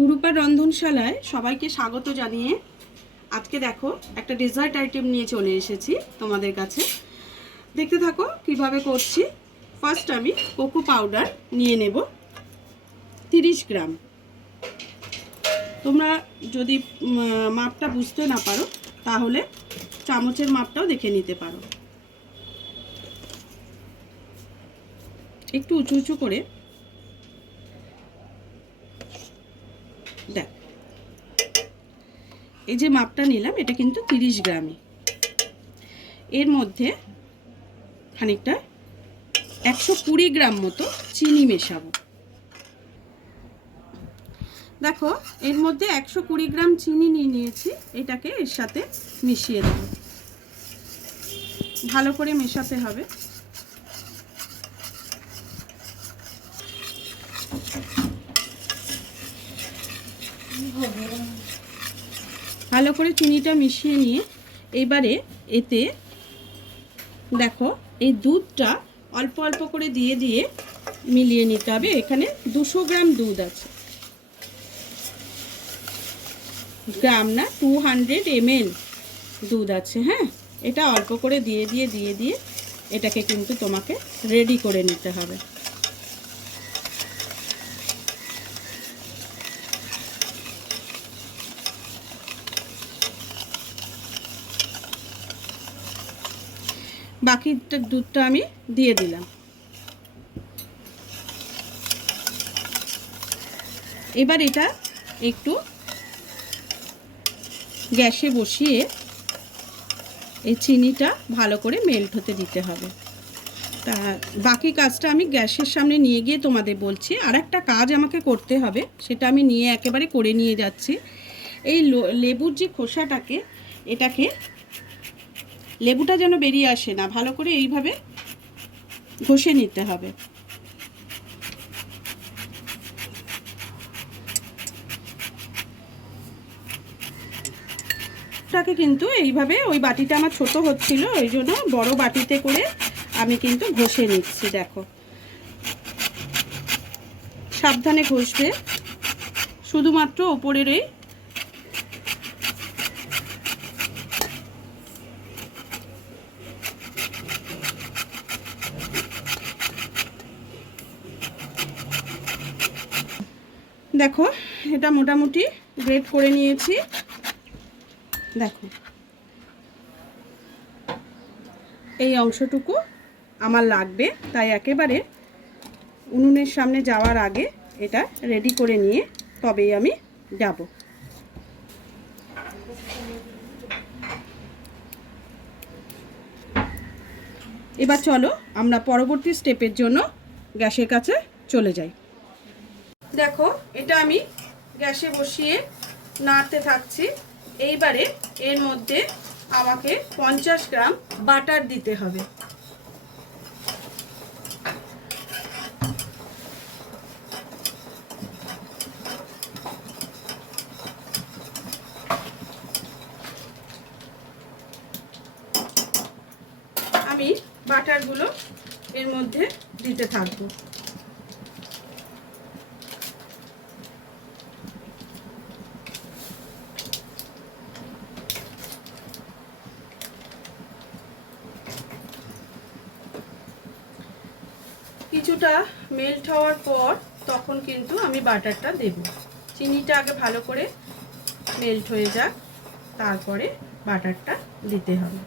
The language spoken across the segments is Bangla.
সুরূপার রন্ধনশালায় সবাইকে স্বাগত জানিয়ে আজকে দেখো একটা ডেজার্ট আইটেম নিয়ে চলে এসেছি তোমাদের কাছে। দেখতে থাকো কিভাবে করছি। ফার্স্ট আমি কোকো পাউডার নিয়ে নেব 30 গ্রাম। তোমরা যদি মাপটা বুঝতে না পারো তাহলে চামচের মাপটাও দেখে নিতে পারো। একটু উঁচু উঁচু করে দেখ, এই যে মাপটা নিলাম এটা কিন্তু 30 গ্রামই। এর মধ্যে খানিকটা 120 গ্রাম মতো চিনি মেশাবো। দেখো এর মধ্যে 120 গ্রাম চিনি নিয়ে নিয়েছি, এটাকে এর সাথে মিশিয়ে দেব। ভালো করে মেশাতে হবে। ভালো করে চিনিটা মিশিয়ে নিয়ে এবারে এতে দেখো এই দুধটা অল্প অল্প করে দিয়ে দিয়ে মিলিয়ে নিতে হবে। এখানে 200 গ্রাম দুধ আছে, গ্রাম না 200 ml দুধ আছে। হ্যাঁ, এটা অল্প করে দিয়ে দিয়ে এটাকে কিন্তু তোমাকে রেডি করে নিতে হবে। বাকি দুধটা আমি দিয়ে দিলাম। এবার এটা একটু গ্যাসে বসিয়ে এই চিনিটা ভালো করে মেল্ট হতে দিতে হবে। তা বাকি কাজটা আমি গ্যাসের সামনে নিয়ে গিয়ে তোমাদের বলছি। আর একটা কাজ আমাকে করতে হবে, সেটা আমি নিয়ে একেবারে করে নিয়ে যাচ্ছি। এই লেবুর যে খোসাটাকে, এটাকে লেবুটা যেন বেরিয়ে আসে না, ভালো করে এইভাবে ঘষে নিতে হবে। টাকে কিন্তু এইভাবে, ওই বাটিটা আমার ছোট হচ্ছিল ওই জন্য বড় বাটিতে করে আমি কিন্তু ঘষে নিচ্ছি। দেখো সাবধানে ঘষবে, শুধুমাত্র ওপরের এই দেখো এটা মোটামুটি গ্রেট করে নিয়েছি। দেখো এই অংশটুকু আমার লাগবে, তাই একেবারে উনুনের সামনে যাওয়ার আগে এটা রেডি করে নিয়ে তবেই আমি যাব। এবার চলো আমরা পরবর্তী স্টেপের জন্য গ্যাসের কাছে চলে যাই। দেখো এটা আমি গ্যাসে বসিয়ে নাড়তে থাকছি। এইবারে এর মধ্যে আমাকে 50 গ্রাম বাটার দিতে হবে। আমি বাটারগুলো এর মধ্যে দিতে থাকবো। কিছুটা মেল্ট হওয়ার পর তখন কিন্তু আমি বাটারটা দেব। চিনিটা আগে ভালো করে মেল্ট হয়ে যাক, তারপরে বাটারটা দিতে হবে।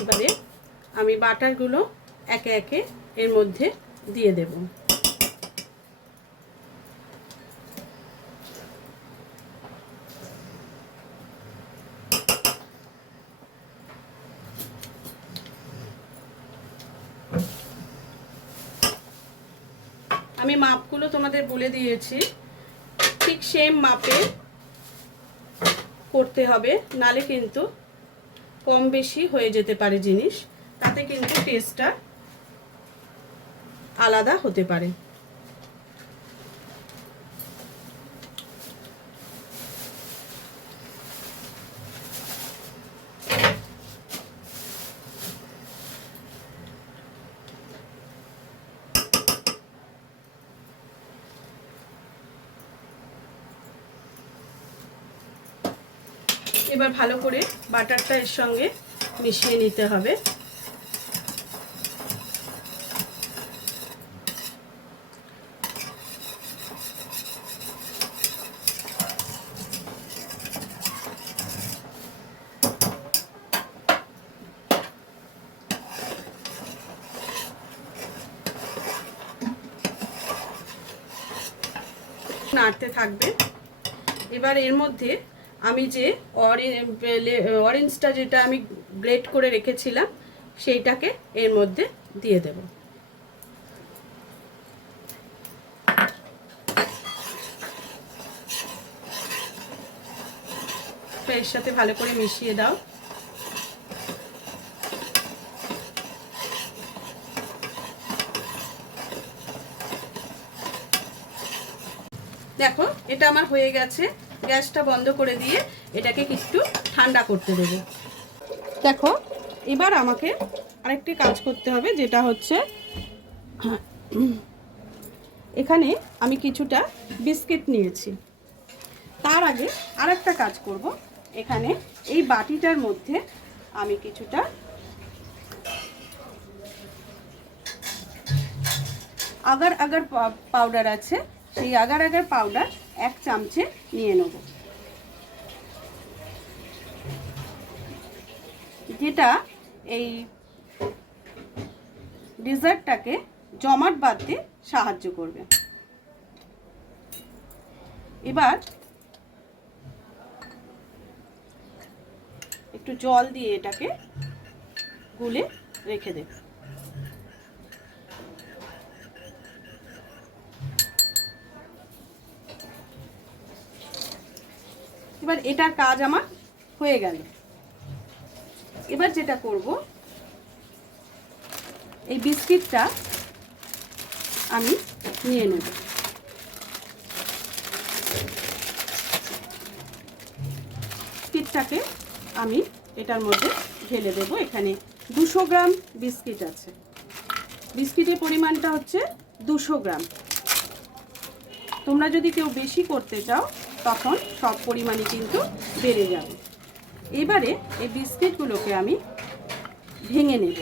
এবারে আমি বাটারগুলো একে একে এর মধ্যে দিয়ে দেব। আমি মাপগুলো তোমাদের বলে দিয়েছি, ঠিক সেম মাপে করতে হবে, নালে কিন্তু কম বেশি হয়ে যেতে পারে জিনিস, তাতে কিন্তু টেস্টটা আলাদা হতে পারে। এবার ভালো করে বাটারটা এর সঙ্গে মিশিয়ে নিতে হবে। নাড়তে থাকবে। এবার এর মধ্যে আমি যে অরেঞ্জটা যেটা আমি গ্রেট করে রেখেছিলাম সেইটাকে এর মধ্যে দিয়ে দেব। এর সাথে ভালো করে মিশিয়ে দাও। দেখো এটা আমার হয়ে গেছে। গ্যাসটা বন্ধ করে দিয়ে এটাকে একটু ঠান্ডা করতে দেব। দেখো এবার আমাকে আরেকটি কাজ করতে হবে, যেটা হচ্ছে এখানে আমি কিছুটা বিস্কিট নিয়েছি। তার আগে আরেকটা কাজ করব, এখানে এই বাটিটার মধ্যে আমি কিছুটা আগার আগার পাউডার আছে, সেই আগার আগার পাউডার 1 চামচে নিয়ে নেব, যেটা এই ডেজার্টটাকে জমাট বাঁধতে সাহায্য করবে। এবার একটু জল দিয়ে এটাকে গুলে রেখে দেব। এবার এটার কাজ আমার হয়ে গেল। এবার যেটা করব, এই বিস্কিটটা আমি নিয়ে নেব। বিস্কিটটাকে আমি এটার মধ্যে ঢেলে দেব। এখানে 200 গ্রাম বিস্কিট আছে। বিস্কিটের পরিমাণটা হচ্ছে 200 গ্রাম। তোমরা যদি কেউ বেশি করতে চাও তখন সব পরিমাণই কিন্তু বেড়ে যাবে। এবারে এই বিস্কিটগুলোকে আমি ভেঙে নেব।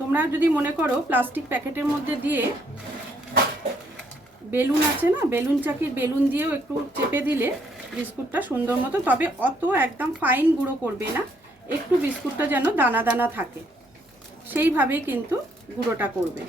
তোমরা যদি মনে করো প্লাস্টিক প্যাকেটের মধ্যে দিয়ে, বেলুন আছে না, বেলুন চাকির বেলুন দিয়েও একটু চেপে দিলে বিস্কুটটা সুন্দর মতো, তবে অত একদম ফাইন গুঁড়ো করবে না, একটু বিস্কুটটা যেন দানা দানা থাকে সেইভাবেই কিন্তু গুঁড়োটা করবে।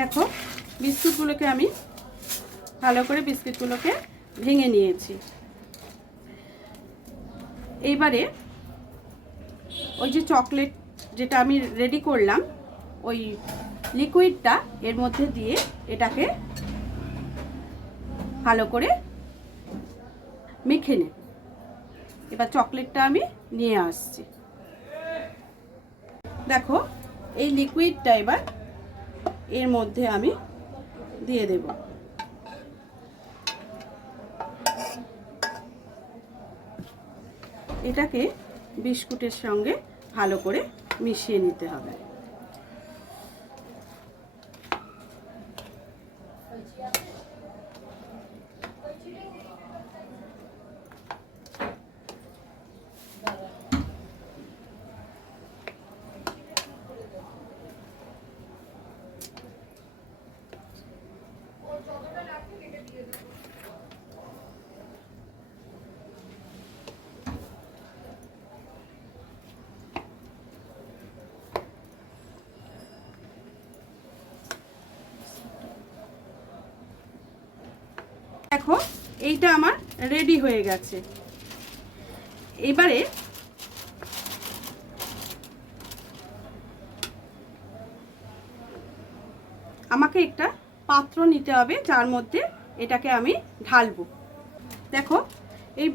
দেখো বিস্কুটগুলোকে আমি ভালো করে বিস্কুটগুলোকে ভেঙে নিয়েছি। এইবারে ওই যে চকলেট যেটা আমি রেডি করলাম, ওই লিকুইডটা এর মধ্যে দিয়ে এটাকে ভালো করে মেখে নেব। এবার চকলেটটা আমি নিয়ে আসছি। দেখো এই লিকুইডটা এবার এর মধ্যে আমি দিয়ে দেব। এটাকে বিস্কুটের সঙ্গে ভালো করে মিশিয়ে নিতে হবে। দেখো এইটা আমার রেডি হয়ে গেছে। এবারে আমাকে একটা পাত্র নিতে হবে যার মধ্যে এটাকে আমি ঢালবো। দেখো এই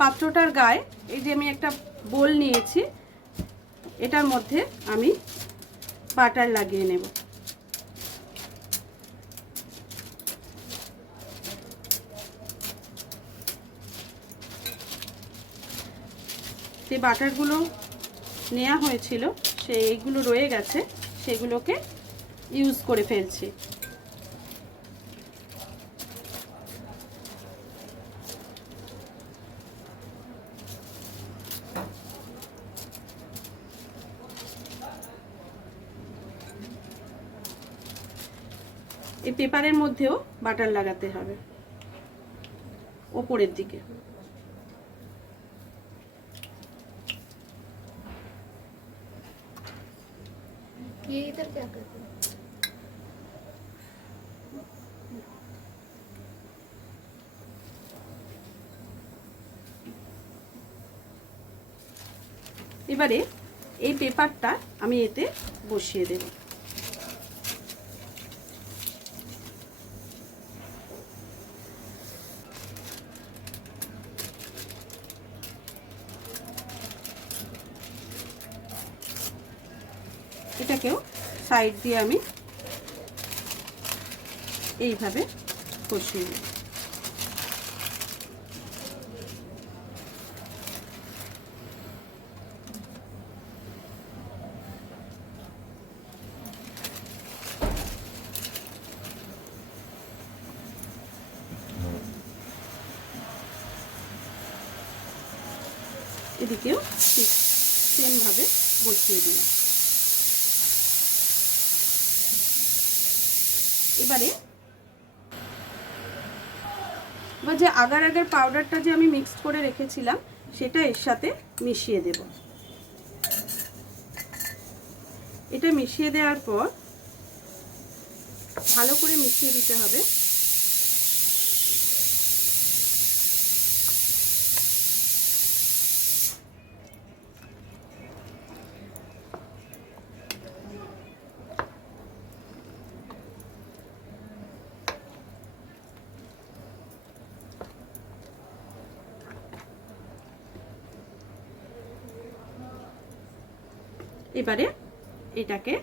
পাত্রটার গায়ে এই যে আমি একটা বোল নিয়েছি, এটার মধ্যে আমি বাটার লাগিয়ে নেব। যে বাটারগুলো নেওয়া হয়েছিল সেইগুলো রয়ে গেছে, সেগুলোকে ইউজ করে ফেলছি। এই পেপারের মধ্যেও বাটার লাগাতে হবে ওপরের দিকে। ये इधर क्या करते हैं? এবারে এই পেপারটা আমি এতে বসিয়ে দেব। এটাকেও সাইড দিয়ে আমি এইভাবে বসিয়ে দেব। এদিকেও ঠিক সেমভাবে বসিয়ে দিলাম। এবার যে আগার পাউডারটা যে আমি মিক্সড করে রেখেছিলাম সেটা এর সাথে মিশিয়ে দেব। এটা মিশিয়ে দেওয়ার পর ভালো করে মিশিয়ে দিতে হবে। এবারে এটাকে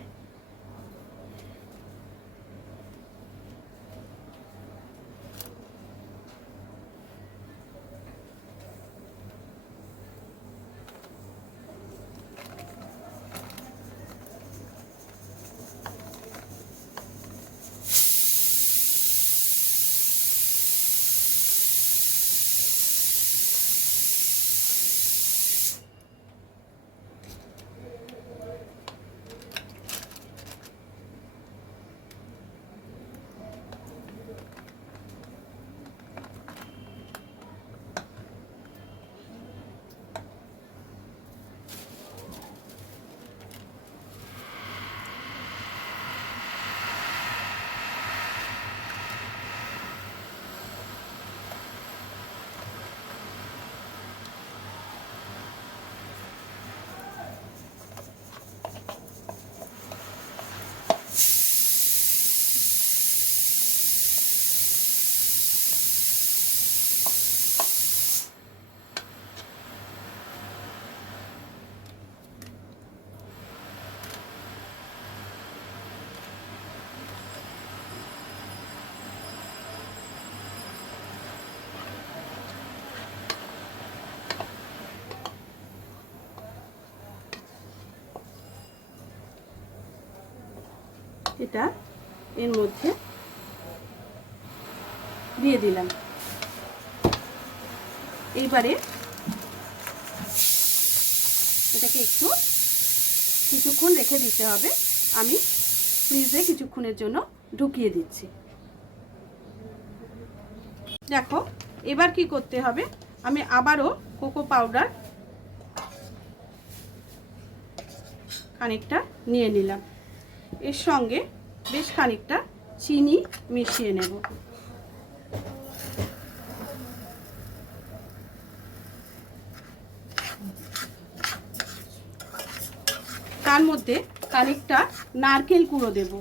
এটা এর মধ্যে দিয়ে দিলাম। এইবারে এটাকে একটু কিছুক্ষণ রেখে দিতে হবে। আমি ফ্রিজে কিছুক্ষণের জন্য ঢুকিয়ে দিচ্ছি। দেখো এবার কি করতে হবে, আমি আবারও কোকো পাউডার খানিকটা নিয়ে নিলাম, এর সঙ্গে বেশ খানিকটা চিনি মিশিয়ে নেব। তার মধ্যে খানিকটা নারকেল কুড়ো দেব।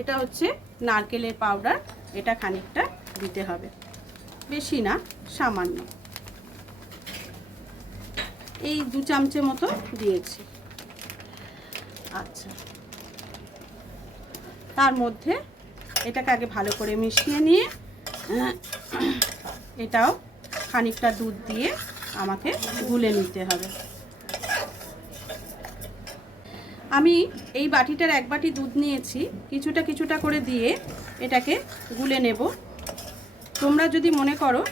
এটা হচ্ছে নারকেলের পাউডার, এটা খানিকটা দিতে হবে, বেশি না, সামান্য, এই 2 চামচের মতো দিয়েছি। আচ্ছা, তার মধ্যে এটাকে আগে ভালো করে মিশিয়ে নিয়ে এটাও খানিকটা দুধ দিয়ে আমাকে গুলে নিতে হবে। আমি এই বাটিটার 1 বাটি দুধ নিয়েছি, কিছুটা কিছুটা করে দিয়ে এটাকে গুলে নেব। তোমরা যদি মনে করো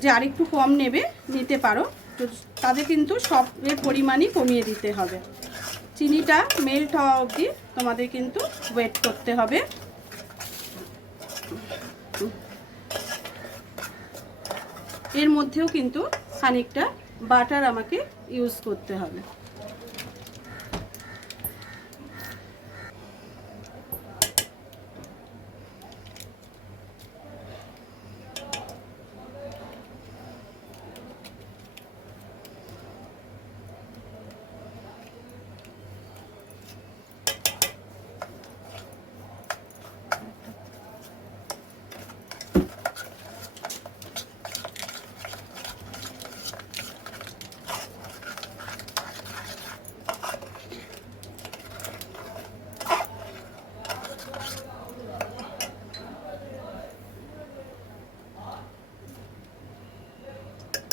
যে আরেকটু কম নেবে, নিতে পারো, তো তাদের কিন্তু সবের পরিমাণই কমিয়ে দিতে হবে। চিনিটা মেল্ট হওয়া অবধি তোমাদের কিন্তু ওয়েট করতে হবে। এর মধ্যেও কিন্তু খানিকটা বাটার আমাকে ইউজ করতে হবে।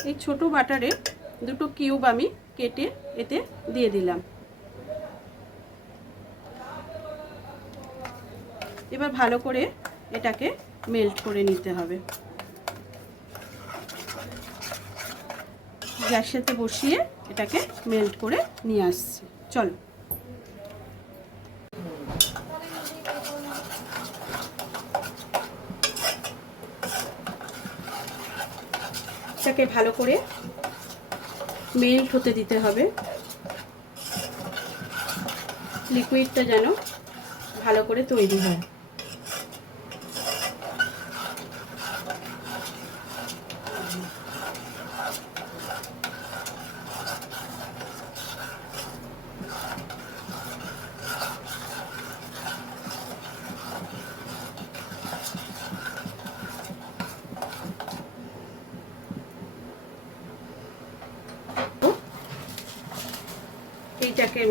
এই ছোট বাটারে 2টো কিউব আমি কেটে এতে দিয়ে দিলাম। এবার ভালো করে এটাকে মেল্ট করে নিতে হবে। গ্যাসেতে বসিয়ে এটাকে মেল্ট করে নিয়ে আসছি। চলো, এটাকে ভালো করে মেল্ট হতে দিতে হবে। লিকুইডটা যেন ভালো করে তৈরি হয়।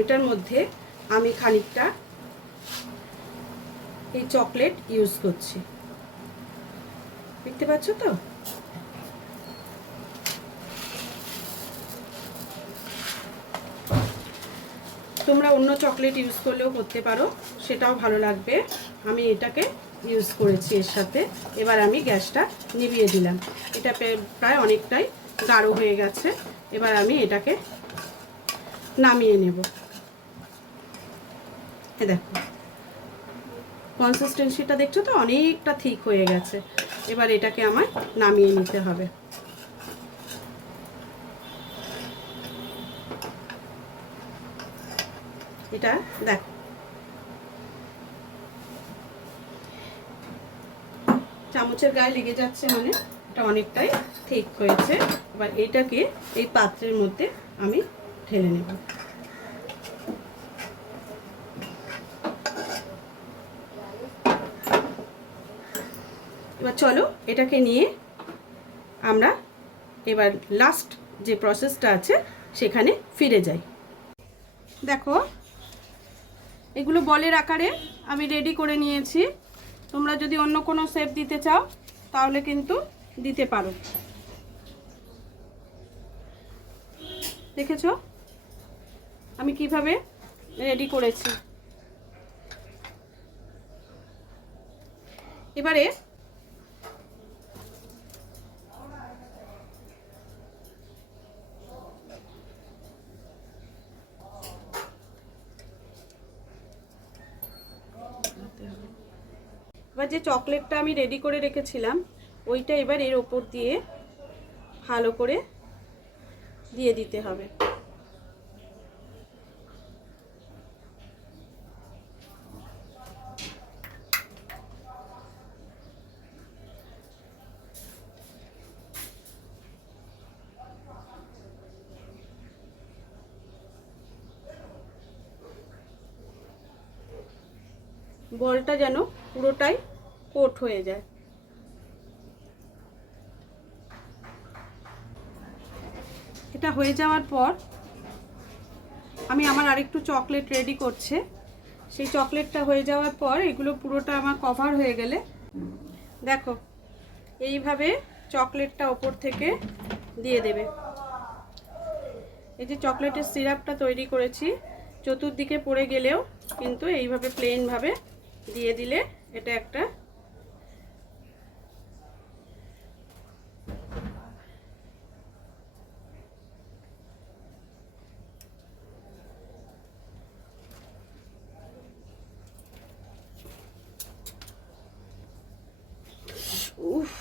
এটার মধ্যে আমি খানিকটা এই চকলেট ইউজ করছি, দেখতে পাচ্ছ তো? তোমরা অন্য চকলেট ইউজ করলেও করতে পারো, সেটাও ভালো লাগবে। আমি এটাকে ইউজ করেছি এর সাথে। এবার আমি গ্যাসটা নিভিয়ে দিলাম। এটা প্রায় অনেকটাই গাঢ় হয়ে গেছে। এবার আমি এটাকে নামিয়ে নেব। দেখো কনসিস্টেন্সিটা দেখছো তো, অনেকটা ঠিক হয়ে গেছে। এবার এটাকে আমায় নামিয়ে নিতে হবে। এটা দেখো, চামচের গায়ে লেগে যাচ্ছে, মানে এটা অনেকটাই ঠিক হয়েছে। এবার এটাকে এই পাত্রের মধ্যে আমি ঢেলে নেব। এবার চলো এটাকে নিয়ে আমরা এবার লাস্ট যে প্রসেসটা আছে সেখানে ফিরে যাই। দেখো, এগুলো বলের আকারে আমি রেডি করে নিয়েছি। তোমরা যদি অন্য কোনো শেপ দিতে চাও তাহলে কিন্তু দিতে পারো। দেখেছো আমি কিভাবে রেডি করেছি। এবারে যে চকলেটটা আমি রেডি করে রেখেছিলাম ওইটা এবার এর ওপর দিয়ে ভালো করে দিয়ে দিতে হবে। বলটা যেন পুরোটাই কোট হয়ে যায়। এটা হয়ে যাওয়ার পর আমি আমার আরেকটু চকলেট রেডি করছে। সেই চকলেটটা হয়ে যাওয়ার পর এগুলো পুরোটা আমার কভার হয়ে গেলে দেখো এইভাবে চকলেটটা ওপর থেকে দিয়ে দেবে। এই যে চকলেটের সিরাপটা তৈরি করেছি, চতুর্দিকে পড়ে গেলেও কিন্তু এইভাবে প্লেনভাবে দিয়ে দিলে এটা একটা উফ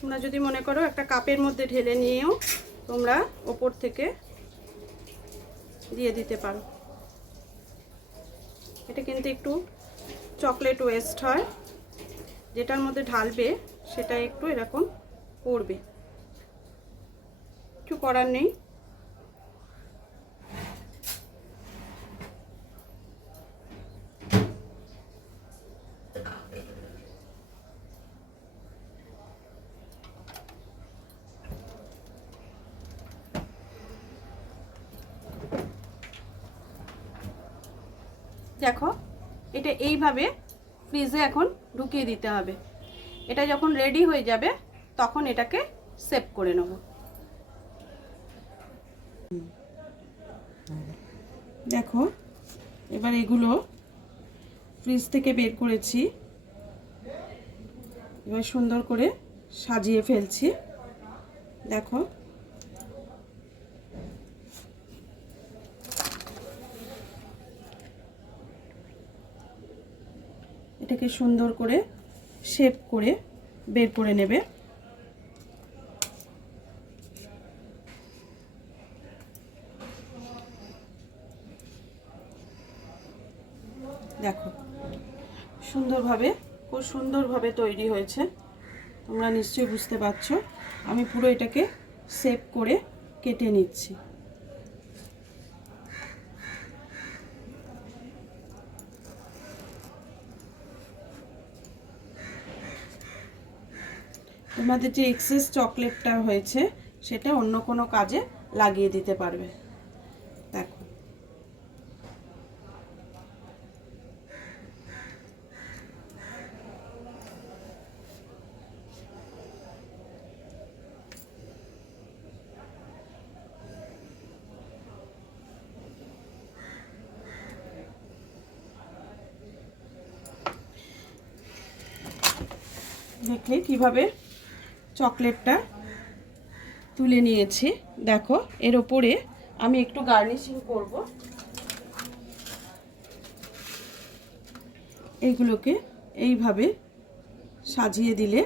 তোমরা যদি মনে করো একটা কাপের মধ্যে ঢেলে নিয়েও তোমরা ওপর থেকে দিয়ে দিতে পারো। এটা কিন্তু একটু চকলেট ওয়েস্ট হয়, যেটার মধ্যে ঢালবে সেটা একটু এরকম পড়বে, কিছু করার নেই। দেখো এটা এইভাবে ফ্রিজে এখন ঢুকিয়ে দিতে হবে। এটা যখন রেডি হয়ে যাবে তখন এটাকে সেভ করে নেব। দেখো এবার এগুলো ফ্রিজ থেকে বের করেছি, এবার সুন্দর করে সাজিয়ে ফেলছি। দেখো এটাকে সুন্দর করে শেপ করে বের করে নেবে। দেখো সুন্দরভাবে, খুব সুন্দরভাবে তৈরি হয়েছে, তোমরা নিশ্চয়ই বুঝতে পারছো। আমি পুরো এটাকে শেপ করে কেটে নিচ্ছি। তোমাদের যে এক্সেস চকলেটটা হয়েছে সেটা অন্য কোনো কাজে লাগিয়ে দিতে পারবে। দেখো দেখলে কিভাবে চকলেটটা তুলে নিয়েছি। দেখো এর ওপরে আমি একটু গার্নিশিং করব। এইগুলোকে এইভাবে সাজিয়ে দিলে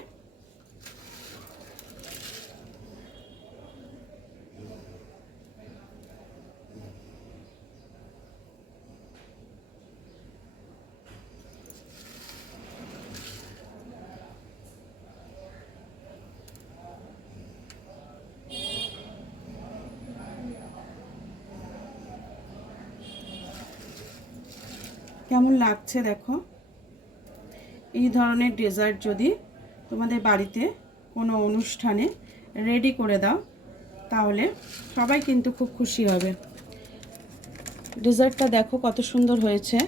কেমন লাগছে। দেখো এই ধরনের ডেজার্ট যদি তোমাদের বাড়িতে কোনো অনুষ্ঠানে রেডি করে দাও তাহলে সবাই কিন্তু খুব খুশি হবে। ডেজার্টটা দেখো কত সুন্দর হয়েছে।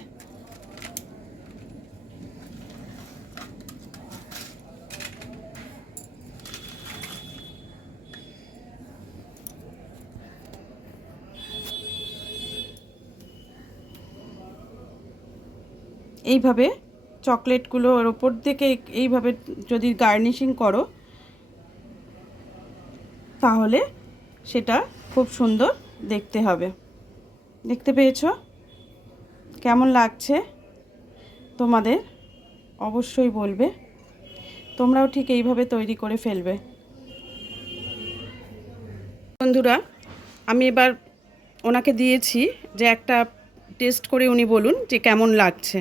এইভাবে চকলেটগুলো ওর ওপর থেকে এইভাবে যদি গার্নিশিং করো তাহলে সেটা খুব সুন্দর দেখতে হবে। দেখতে পেয়েছো কেমন লাগছে তোমাদের? অবশ্যই বলবে। তোমরাও ঠিক এইভাবে তৈরি করে ফেলবে। বন্ধুরা, আমি এবার ওনাকে দিয়েছি যে একটা টেস্ট করে উনি বলুন যে কেমন লাগছে।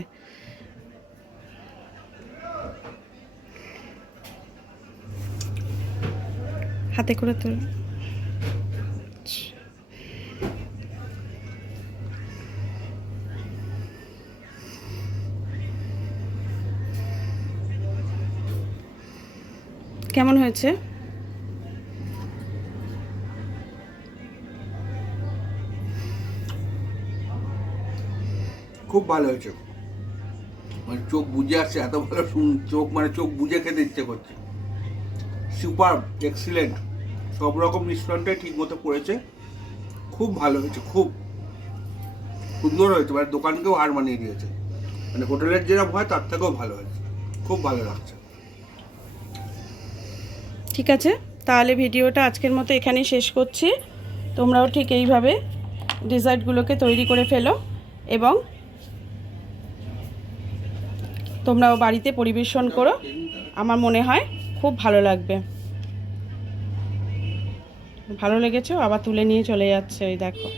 হাতে করে তো কেমন হয়েছে? খুব ভালো হয়েছে, মানে চোখ বুজে আসছে, এত ভালো চোখ, মানে চোখ বুজে খেতে ইচ্ছে করছে। সুপার, এক্সিলেন্ট, সব রকম মিশ্রণটাই ঠিক মতো পড়েছে। খুব ভালো হয়েছে, খুব সুন্দর হয়েছে, মানে দোকানকেও হার মানিয়ে দিয়েছে। মানে হোটেলের যেরকম হয় তার থেকেও ভালো হয়েছে, খুব ভালো লাগছে। ঠিক আছে, তাহলে ভিডিওটা আজকের মতো এখানেই শেষ করছি। তোমরাও ঠিক এইভাবে ডেজার্টগুলোকে তৈরি করে ফেলো এবং তোমরাও বাড়িতে পরিবেশন করো। আমার মনে হয় খুব ভালো লাগবে। ভালো লেগেছে, আবার তুলে নিয়ে চলে যাচ্ছে, ওই দেখো।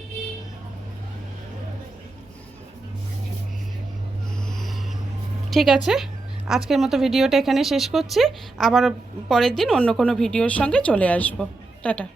ঠিক আছে, আজকের মতো ভিডিওটা এখানে শেষ করছি। আবার পরের দিন অন্য কোনো ভিডিওর সঙ্গে চলে আসবো। টাটা।